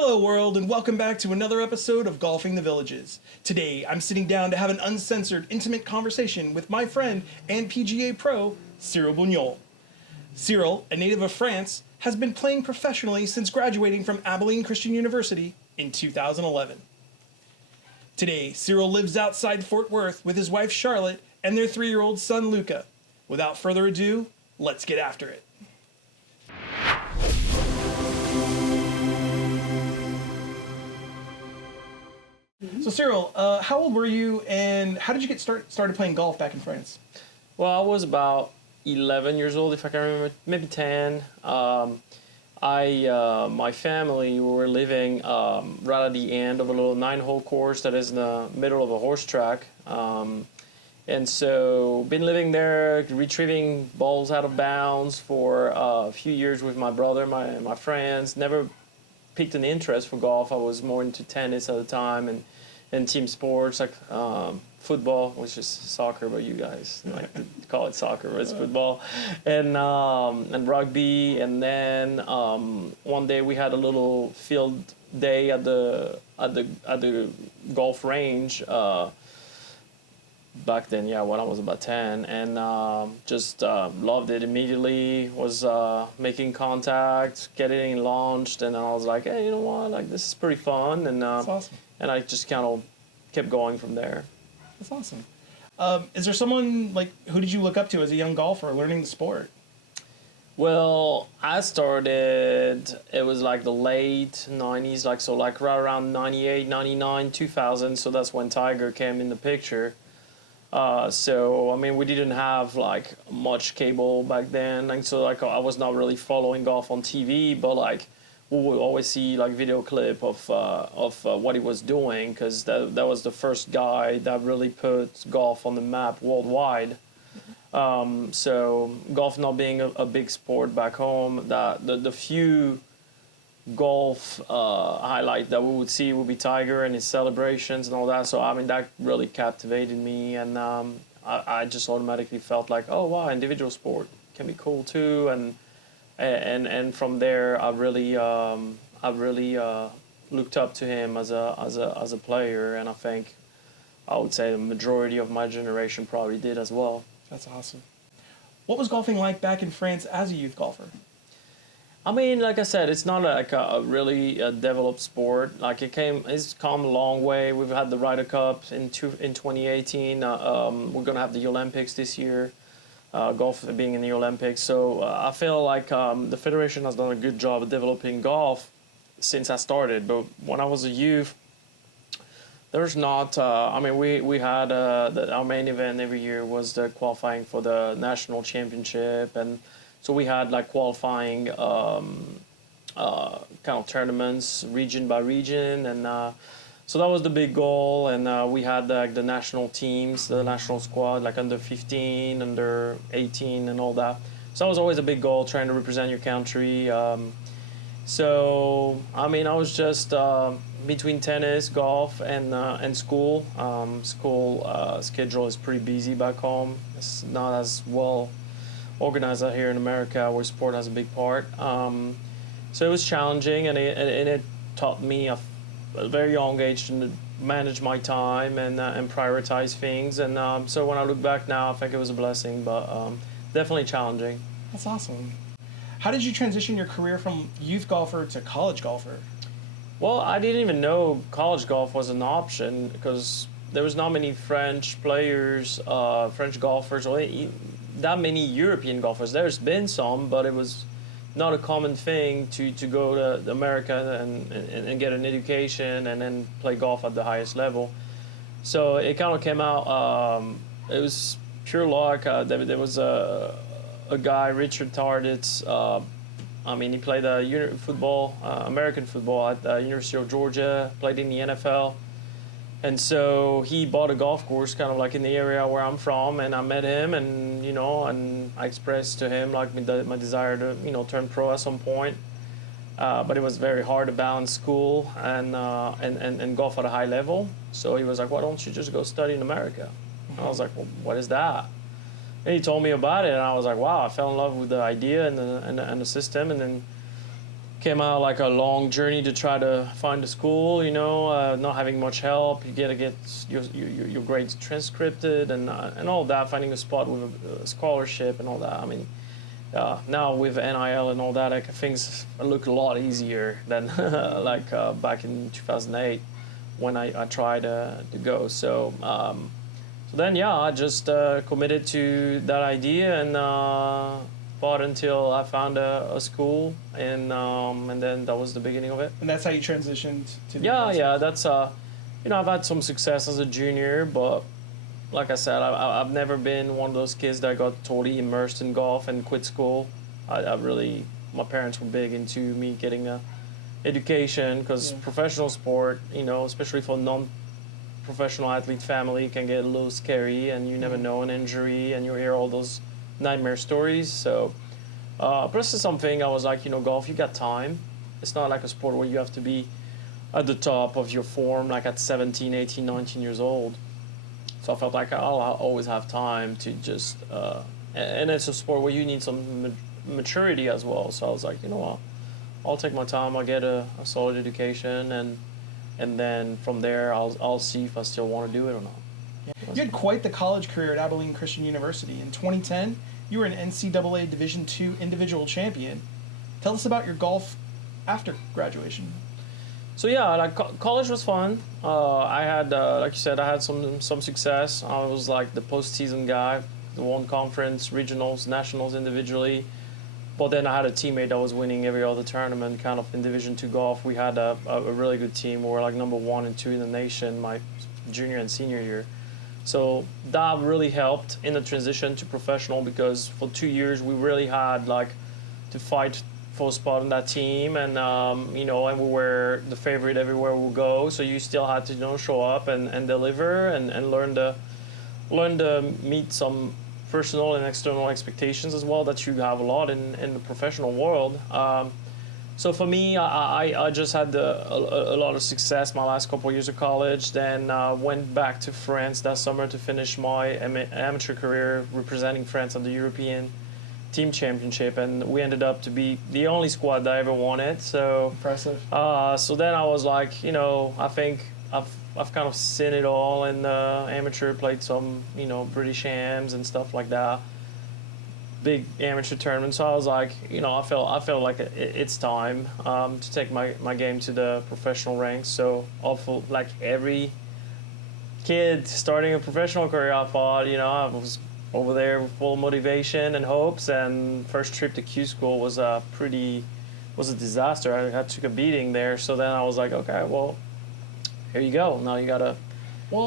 Hello world and welcome back to another episode of Golfing the Villages. Today I'm sitting down to have an uncensored, intimate conversation with my friend and PGA pro, Cyril Bouniol. Cyril, a native of France, has been playing professionally since graduating from Abilene Christian University in 2011. Today, Cyril lives outside Fort Worth with his wife Charlotte and their 3-year-old son Luca. Without further ado, let's get after it. So Cyril, how old were you and how did you get started playing golf back in France? Well, I was about 11 years old, if I can remember, maybe 10. My family were living right at the end of a little 9-hole course that is in the middle of a horse track. And so been living there, retrieving balls out of bounds for a few years with my brother, my friends. Never picked an interest for golf. I was more into tennis at the time and team sports like football, which is soccer, but you guys like to call it soccer, but it's football, and rugby. And then one day we had a little field day at the golf range. Back then, when I was about 10, and just loved it immediately, was making contact, getting launched, and I was like, hey, you know what, like this is pretty fun, and That's awesome. And I just kind of kept going from there. That's awesome. Is there someone, like, who did you look up to as a young golfer learning the sport? Well, I started, it was like the late 90s, like right around 98, 99, 2000, so that's when Tiger came in the picture. So I mean, we didn't have like much cable back then, and so like I was not really following golf on TV, but like we would always see like video clip of what he was doing, because that was the first guy that really put golf on the map worldwide. So golf not being a big sport back home, that the few golf highlight that we would see would be Tiger and his celebrations and all that. So I mean, that really captivated me, and I just automatically felt like, oh wow, individual sport can be cool too. And from there I really looked up to him as a player, and I think I would say the majority of my generation probably did as well. That's awesome. What was golfing like back in France as a youth golfer? I mean, like I said, it's not like a really developed sport. Like it's come a long way. We've had the Ryder Cup in 2018. We're gonna have the Olympics this year. Golf being in the Olympics, so I feel like the federation has done a good job of developing golf since I started. But when I was a youth, there's not. I mean, we had our main event every year was the qualifying for the national championship, and so we had like qualifying kind of tournaments, region by region, and so that was the big goal. And we had like the national teams, the national squad, like under 15, under 18, and all that. So that was always a big goal, trying to represent your country. So I mean, I was just between tennis, golf, and school. School schedule is pretty busy back home. It's not as well organized out here in America, where sport has a big part. So it was challenging, and it taught me at a very young age to manage my time and prioritize things. And so when I look back now, I think it was a blessing, but definitely challenging. That's awesome. How did you transition your career from youth golfer to college golfer? Well, I didn't even know college golf was an option, because there was not many French players, French golfers, or that many European golfers. There's been some, but it was not a common thing to go to America and get an education and then play golf at the highest level. So it kind of came out, it was pure luck. There was a guy, Richard Tarditz. I mean, he played football, American football at the University of Georgia, played in the NFL. And so he bought a golf course kind of like in the area where I'm from, and I met him, and and I expressed to him like my desire to turn pro at some point. But it was very hard to balance school and golf at a high level. So he was like, why don't you just go study in America? And I was like, well, what is that? And he told me about it, and I was like, wow, I fell in love with the idea and the system. And then came out like a long journey to try to find a school, not having much help. You get to get your grades transcripted and all that, finding a spot with a scholarship and all that. I mean, now with NIL and all that, like, things look a lot easier than back in 2008 when I tried to go. So then, I just committed to that idea and fought until I found a school, and then that was the beginning of it. And that's how you transitioned to the that's I've had some success as a junior, but like I said, I've never been one of those kids that got totally immersed in golf and quit school. My parents were big into me getting a education, because professional sport, especially for non-professional athlete family, can get a little scary, and you never know an injury, and you hear all those nightmare stories. So plus it's something I was like, golf, you got time. It's not like a sport where you have to be at the top of your form like at 17, 18, 19 years old. So I felt like I'll always have time to just and it's a sport where you need some maturity as well. So I was like, I'll take my time, I'll get a solid education, and then from there I'll see if I still want to do it or not. You had quite the college career at Abilene Christian University. In 2010, you were an NCAA Division II individual champion. Tell us about your golf after graduation. So college was fun. I had, like you said, I had some success. I was like the postseason guy, the won conference, regionals, nationals individually. But then I had a teammate that was winning every other tournament, kind of in Division II golf. We had a really good team. We were like number 1 and 2 in the nation my junior and senior year. So that really helped in the transition to professional, because for 2 years we really had to fight for a spot on that team, and and we were the favorite everywhere we go. So you still had to show up and deliver and learn to meet some personal and external expectations as well that you have a lot in the professional world. So for me, I just had a lot of success my last couple of years of college. Then went back to France that summer to finish my amateur career representing France at the European Team Championship, and we ended up to be the only squad that I ever won it. So impressive. So then I was like, I think I've kind of seen it all in amateur. Played some British Hams and stuff like that. Big amateur tournament, so I was like, I felt like it's time to take my game to the professional ranks. So, awful, like every kid starting a professional career, I thought, I was over there with full motivation and hopes. And first trip to Q school was a disaster. I took a beating there. So then I was like, okay, well, here you go. Now you gotta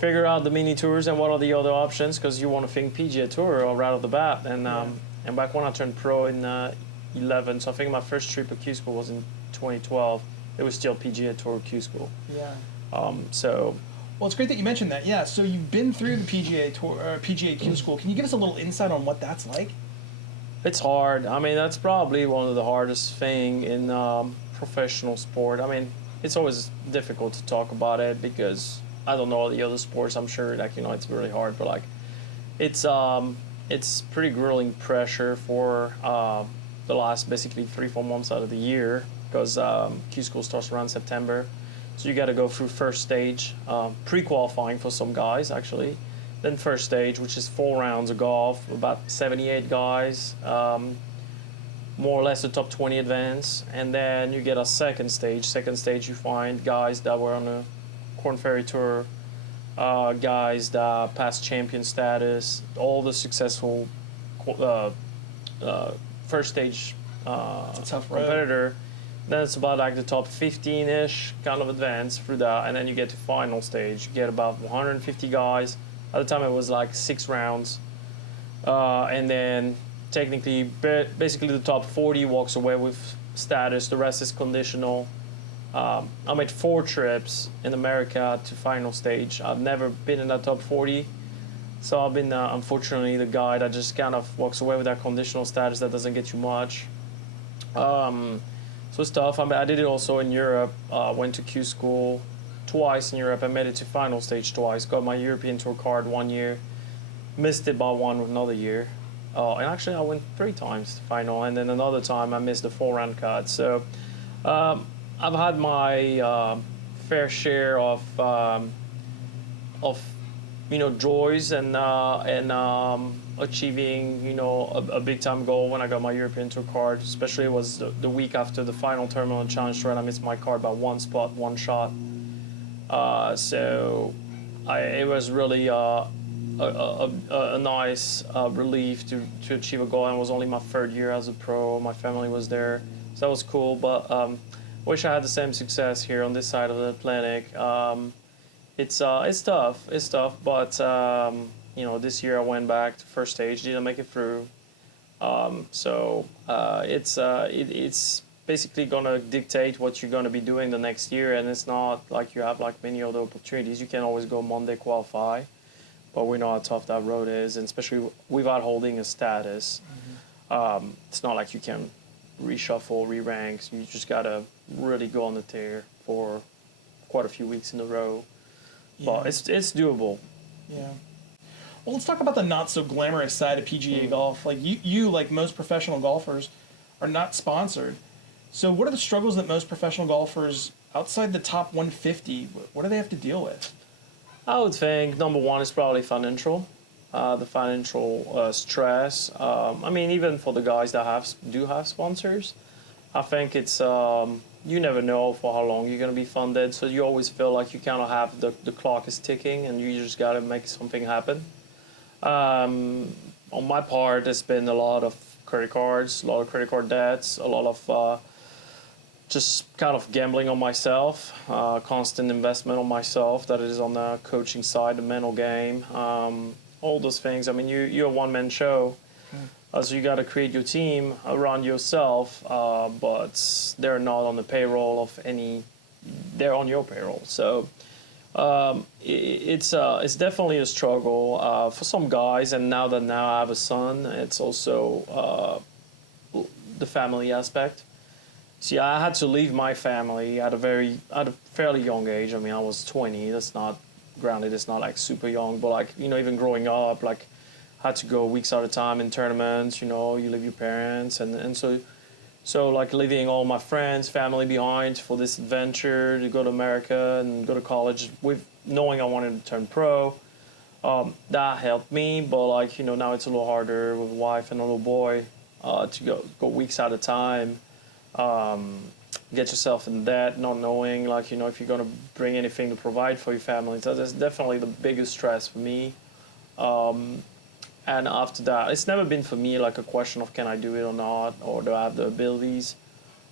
figure out the mini tours and what are the other options, because you want to think PGA Tour right off the bat. And back when I turned pro in 11, so I think my first trip at Q School was in 2012. It was still PGA Tour Q School. Yeah. Well, it's great that you mentioned that. Yeah. So you've been through the PGA Tour, PGA Q School. Can you give us a little insight on what that's like? It's hard. I mean, that's probably one of the hardest thing in professional sport. I mean, it's always difficult to talk about it because I don't know all the other sports. I'm sure it's really hard, but it's pretty grueling pressure for the last basically 3-4 months out of the year, because Q School starts around September. So you got to go through first stage, pre-qualifying for some guys actually. Then first stage, which is 4 rounds of golf, about 78 guys, more or less the top 20 advance. And then you get a second stage. Second stage, you find guys that were on the Korn Ferry Tour, guys that passed champion status, all the successful first stage competitor. Then it's about like the top 15-ish kind of advance through that, and then you get to final stage. You get about 150 guys. At the time it was like 6 rounds, and then technically basically the top 40 walks away with status. The rest is conditional. I made 4 trips in America to final stage. I've never been in that top 40, so I've been unfortunately the guy that just kind of walks away with that conditional status that doesn't get you much. So it's tough. I mean, I did it also in Europe. Went to Q School twice in Europe. I made it to final stage twice. Got my European Tour card 1 year. Missed it by 1 another year. And actually I went 3 times to final, and then another time I missed the 4-round cut. So I've had my fair share of joys and achieving a big time goal when I got my European Tour card. Especially it was the week after the final Terminal Challenge Tour, and I missed my card by one spot, one shot. So it was really a nice relief to achieve a goal. And it was only my third year as a pro. My family was there, so that was cool. But wish I had the same success here on this side of the Atlantic. It's tough. It's tough, but this year I went back to first stage, didn't make it through. It's basically gonna dictate what you're gonna be doing the next year, and it's not like you have like many other opportunities. You can always go Monday qualify, but we know how tough that road is, and especially without holding a status, it's not like you can reshuffle, re-rank. You just gotta really go on the tear for quite a few weeks in a row. But it's doable. Yeah. Well, let's talk about the not so glamorous side of PGA golf. Like you, like most professional golfers, are not sponsored. So what are the struggles that most professional golfers outside the top 150? What do they have to deal with? I would think number one is probably financial. The financial stress. I mean, even for the guys that do have sponsors, I think it's you never know for how long you're going to be funded, so you always feel like you kind of have the clock is ticking and you just got to make something happen. On my part, it's been a lot of credit cards, a lot of credit card debts, a lot of just kind of gambling on myself, constant investment on myself, that is on the coaching side, the mental game, all those things. I mean, you're a one-man show. So you got to create your team around yourself, but they're not on the payroll of any. They're on your payroll, so it's definitely a struggle for some guys. And now I have a son, it's also the family aspect. See, I had to leave my family at a fairly young age. I mean, I was 20. That's not, granted, it's not like super young, but like even growing up, like. Had to go weeks at a time in tournaments, you leave your parents, and so like leaving all my friends, family behind for this adventure to go to America and go to college with knowing I wanted to turn pro. That helped me, but like, now it's a little harder with a wife and a little boy to go weeks at a time, get yourself in debt, not knowing like, if you're going to bring anything to provide for your family. So that's definitely the biggest stress for me. And after that, it's never been for me like a question of can I do it or not, or do I have the abilities.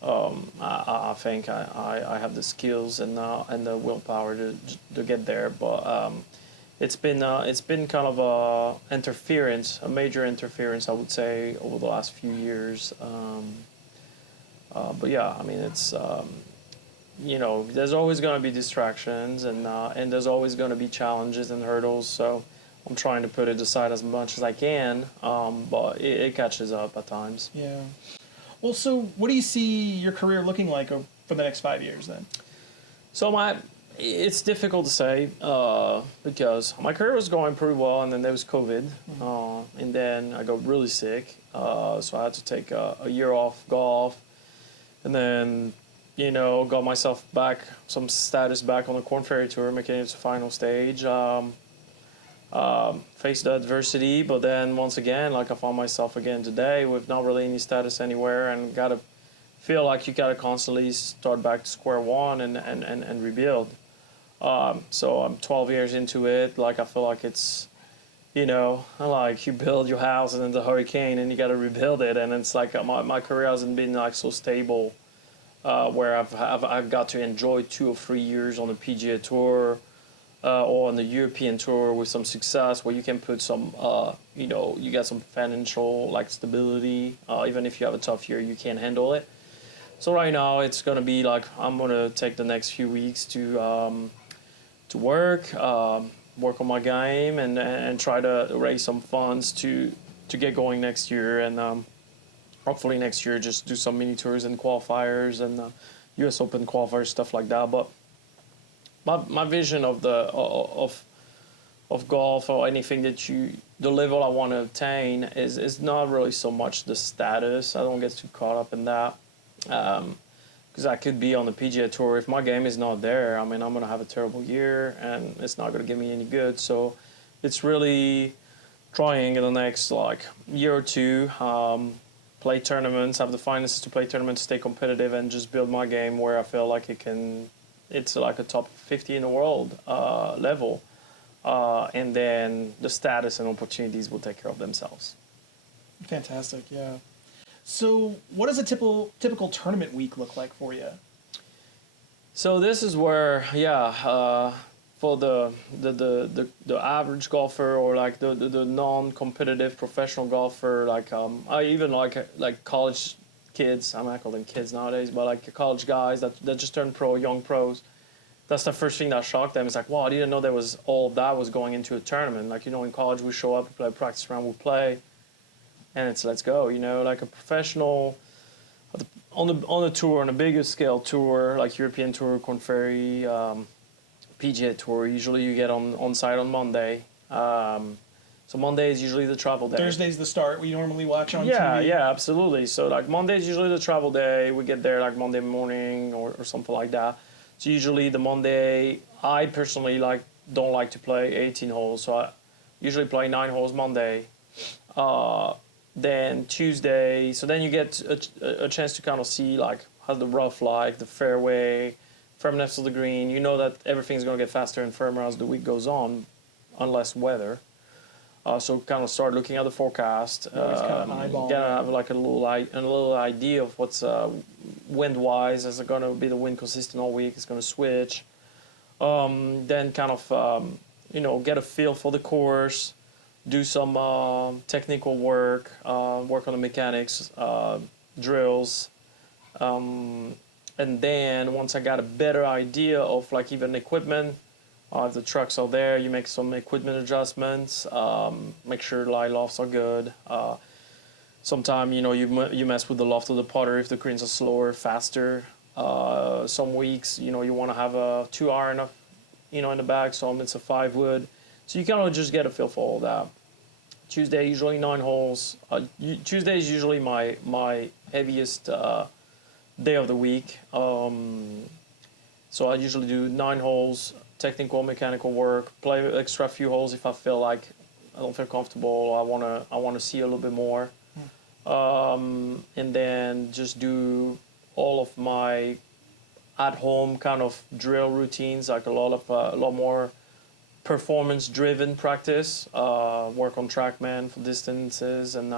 I think I have the skills and the willpower to get there. But it's been kind of a major interference, I would say, over the last few years. But yeah, I mean, it's there's always going to be distractions, and there's always going to be challenges and hurdles. So I'm trying to put it aside as much as I can, but it catches up at times. Yeah. Well, so what do you see your career looking like for the next 5 years then? So it's difficult to say because my career was going pretty well, and then there was COVID, and then I got really sick, so I had to take a year off golf, and then got myself some status back on the Corn Ferry Tour, making it to final stage. Faced the adversity, but then once again, like I found myself again today with not really any status anywhere, and gotta feel like you gotta constantly start back to square one and rebuild. So I'm 12 years into it. Like I feel like it's, like you build your house and then the hurricane and you gotta rebuild it, and it's like my career hasn't been like so stable, where I've got to enjoy 2 or 3 years on the PGA Tour. Or on the European Tour with some success, where you can put some, you get some financial like stability. Even if you have a tough year, you can handle it. So right now, it's gonna be like I'm gonna take the next few weeks to work on my game, and try to raise some funds to get going next year, and hopefully next year just do some mini tours and qualifiers and U.S. Open qualifiers, stuff like that. But my vision of golf, or anything the level I want to attain is not really so much the status. I don't get too caught up in that, because I could be on the PGA Tour. If my game is not there, I mean, I'm going to have a terrible year, and it's not going to give me any good. So it's really trying in the next, like, year or two, play tournaments, have the finances to play tournaments, stay competitive, and just build my game where I feel like it's like a top 50 in the world level. And then the status and opportunities will take care of themselves. Fantastic, yeah. So, what does a typical tournament week look like for you? So this is where, for the average golfer or like the non-competitive professional golfer, like I even like college kids. I mean, I call them kids nowadays, but like college guys that just turned pro, young pros. That's the first thing that shocked them. It's like, wow, I didn't know there was all that was going into a tournament. Like, in college we show up, we play a practice round, we play. And it's let's go, like a professional on the tour, on a bigger scale tour, like European Tour, Corn Ferry, PGA Tour. Usually you get on site on Monday. So Monday is usually the travel day. Thursday's the start. We normally watch on TV. Yeah, absolutely. So like Monday is usually the travel day. We get there like Monday morning or something like that. So usually the Monday, I personally don't like to play 18 holes. So I usually play 9 holes Monday. Then Tuesday, so then you get a chance to kind of see like how the rough like, the fairway, firmness of the green. You know that everything's going to get faster and firmer as the week goes on, unless weather. So kind of start looking at the forecast. Have like a little idea of what's wind-wise. Is it going to be the wind consistent all week? It's going to switch. Then kind of get a feel for the course. Do some technical work, work on the mechanics, drills, and then once I got a better idea of like even equipment, if the trucks are there, you make some equipment adjustments, make sure lie lofts are good. Sometimes you mess with the loft of the putter if the greens are slower, faster. Some weeks you want to have a 2-iron up, in the bag. Some it's a 5-wood. So you kind of just get a feel for all that. Tuesday, usually 9 holes. Tuesday is usually my heaviest day of the week. So I usually do 9 holes, technical, mechanical work, play extra few holes if I feel like I don't feel comfortable. I wanna see a little bit more, and then just do all of my at-home kind of drill routines, like a lot more performance-driven practice, work on TrackMan for distances, and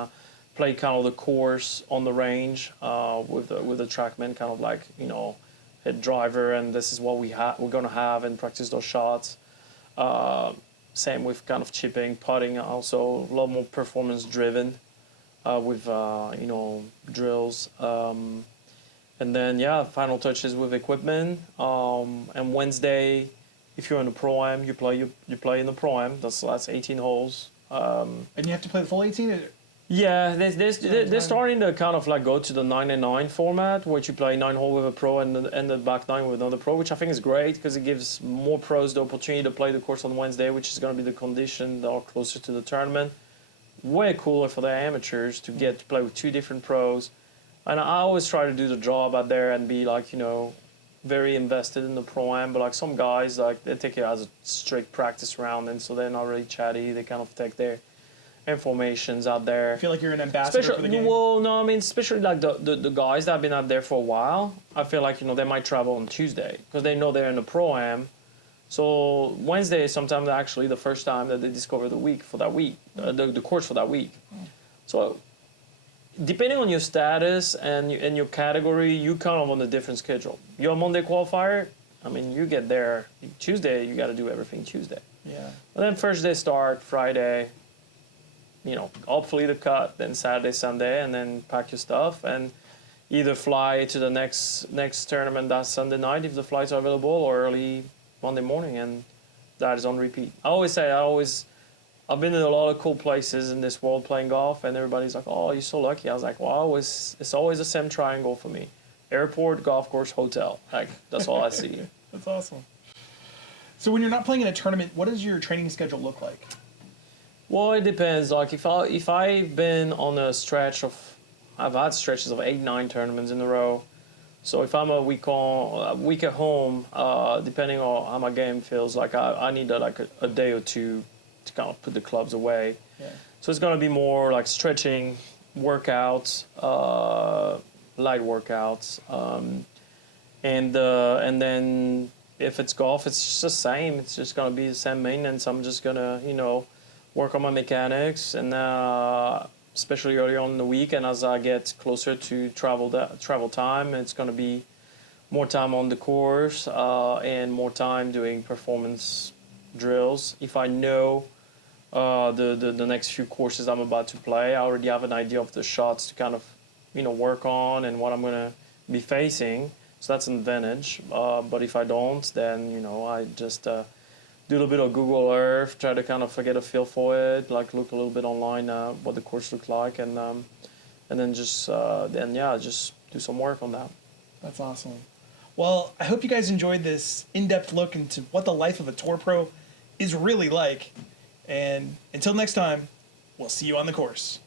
play kind of the course on the range with the TrackMan, kind of like hit driver, and this is what we're gonna have, and practice those shots. Same with kind of chipping, putting, also a lot more performance-driven with drills, and then final touches with equipment. And Wednesday, if you're in the Pro-Am, you play in the Pro-Am. That's 18 holes. And you have to play the full 18? Yeah, they're starting to kind of like go to the 9 and 9 format, where you play 9 hole with a pro and the back 9 with another pro, which I think is great because it gives more pros the opportunity to play the course on Wednesday, which is going to be the condition that are closer to the tournament. Way cooler for the amateurs to get to play with 2 different pros. And I always try to do the job out there and be like, very invested in the Pro-Am, but like some guys, like they take it as a strict practice round, and so they're not really chatty. They kind of take their informations out there. I feel like you're an ambassador for the game. Well, no, I mean, especially like the guys that have been out there for a while, I feel like, they might travel on Tuesday because they know they're in the Pro-Am. So Wednesday is sometimes actually the first time that they discover the week for that week, the course for that week. So depending on your status and your category, you kind of on a different schedule. You're a Monday qualifier, I mean, you get there Tuesday, you got to do everything Tuesday. Yeah. And then Thursday start, Friday, hopefully the cut, then Saturday, Sunday, and then pack your stuff and either fly to the next tournament that Sunday night if the flights are available, or early Monday morning, and that is on repeat. I've been in a lot of cool places in this world playing golf, and everybody's like, "Oh, you're so lucky." I was like, "Well, it's always the same triangle for me: airport, golf course, hotel. Like that's all I see." That's awesome. So when you're not playing in a tournament, what does your training schedule look like? Well, it depends. Like if I've been on a stretch of, I've had stretches of 8, 9 tournaments in a row. So if I'm a week at home, depending on how my game feels, like I need a day or two to kind of put the clubs away. Yeah. So it's gonna be more like stretching, workouts, light workouts, and then if it's golf, it's just the same. It's just gonna be the same maintenance. I'm just gonna work on my mechanics, and especially early on in the week, and as I get closer to travel time, it's gonna be more time on the course and more time doing performance drills. If I know the next few courses I'm about to play, I already have an idea of the shots to kind of work on and what I'm gonna be facing. So that's an advantage. But if I don't, then I just do a little bit of Google Earth, try to kind of get a feel for it, like look a little bit online what the course looks like, and then just do some work on that. That's awesome. Well, I hope you guys enjoyed this in-depth look into what the life of a tour pro is really like. And until next time, we'll see you on the course.